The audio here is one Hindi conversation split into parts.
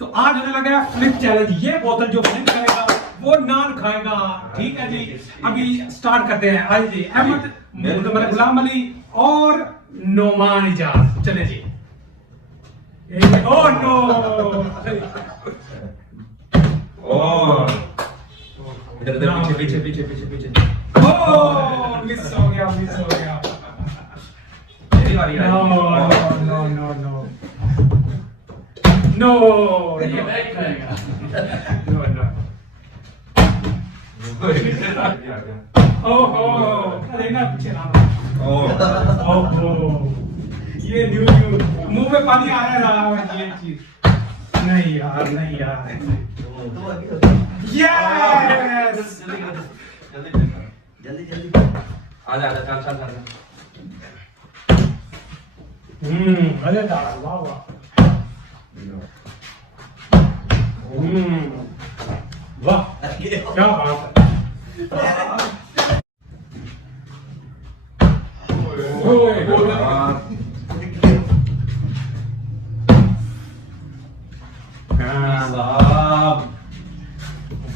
तो आज होने लगा है फ्लिप चैलेंज। ये बोतल जो फ्लिप करेगा वो नान खाएगा। ठीक है जी, अभी स्टार्ट करते हैं। आज जी अहमद, गुलाम अली और नोमान इजाज, चले जी। ओह नो, पीछे पीछे पीछे पीछे पीछे। ओह मिस हो गया, मिस हो गया। मेरी बारी है। No no no no no, ये बैग खाएगा। No no. ओहो, अरे ना पीछे ना। ओहो, ये न्यू मुंह में पानी आ रहा है ये चीज। नहीं यार, नहीं यार। यस, जल्दी जल्दी आजा आजा, चल चल चल। मजेदार, वाह वाह। वाह, क्या बात है।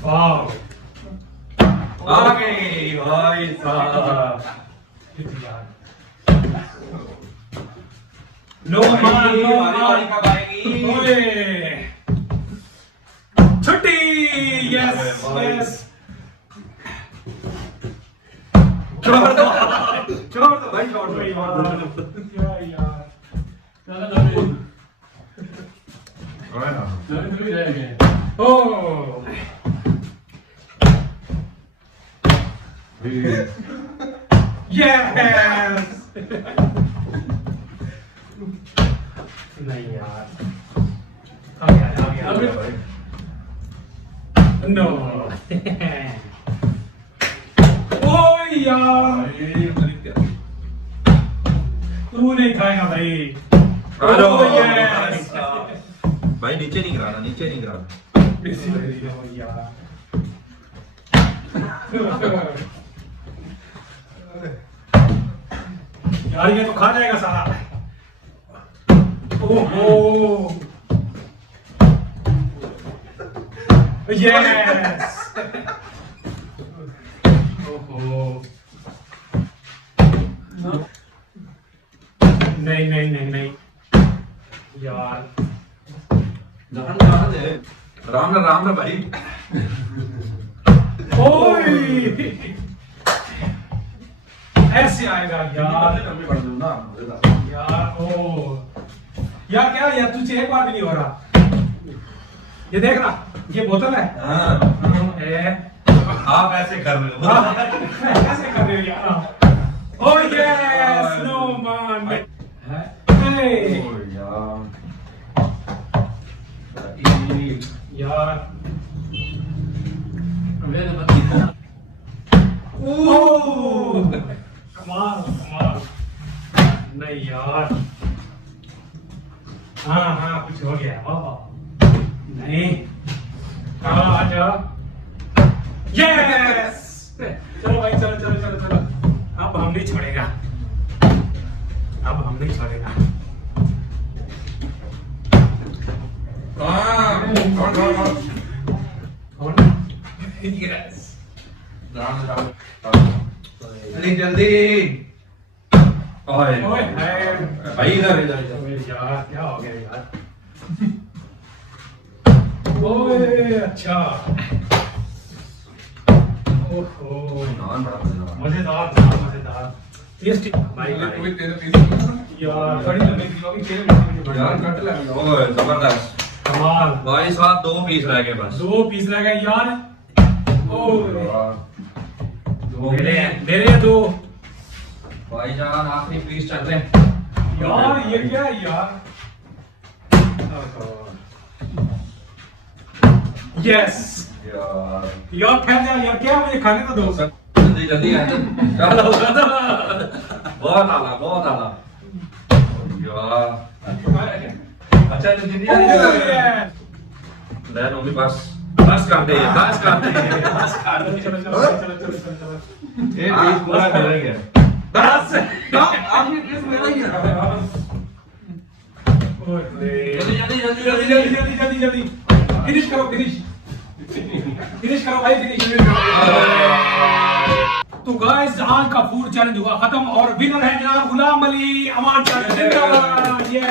वाह, आ गई भाई साहब। नो मान, नो बारी मान। कब आएगी? ओए, छुट्टी। यस यस, छोड़ दो भाई, छोड़ दो। यार। चलो भी रहेंगे। ओह, यस। नहीं यार, आ गया आ गया। नो। ओह यार, तू नहीं खाएगा भाई। Hello oh yes. भाई, नीचे नहीं गिराना, नीचे नहीं गिराना। यार, यार ये तो खा जाएगा सारा। ओहो, यस। ओहो, नहीं नहीं नहीं नहीं यार। राम ना भाई। ओए, ऐसे आएगा यार। यार ओ यार, क्या यार, तुझे एक बार भी नहीं हो रहा। ये देख ना, ये बोतल है। आप ऐसे कर रहे हो। कैसे कर रहे हो यार? ओह यस, नो मान। यार, ओह कमाल कमाल। नहीं यार, हाँ हाँ, कुछ हो गया। नहीं, आ जा। यस, चलो भाई, चलो चलो चलो चलो। अब हम नहीं छोड़ेगा, अब हम नहीं छोड़ेगा। कौन? यस, जल्दी जल्दी। ओए ओए भाई, इधर इधर इधर। ओए यार, क्या हो गया यार? ओए अच्छा, ओहो, नान बड़ा मजेदार। मजेदार था, मजेदार। टेस्टी भाई। यार बड़ी लंबी वीडियो होगी, तेरे वीडियो यार कट लगा। ओए जबरदस्त कमाल। भाई साहब, 2 पीस रह गए बस। 2 पीस रह गए यार। ओए, दो मेरे 2 भाई जान, आखिरी पीस चल रहे हैं। यार। ये क्या है यार? यस यार, खैर यार, यार क्या, मुझे खाने तो दो। जल्दी जल्दी आ चलो। बहुत आला, बहुत आला यार। अच्छा जल्दी आ ओए, ले लो भी, बस बस कर दे, बस कर दे, बस कर दे। चलो चलो चलो चलो चलो। ये पीस पूरा मेरा ही है। बस आप ये पीस मेरा ही है। जल्दी जल्दी जल्दी जल्दी जल्दी जल्दी जल्दी जल्दी फिनिश करो, फिनिश करो भाई, फिनिश। तो गाइस आज का फूड चैलेंज हुआ खत्म और विनर है जनाब गुलाम अली अमान जिंदाबाद। ये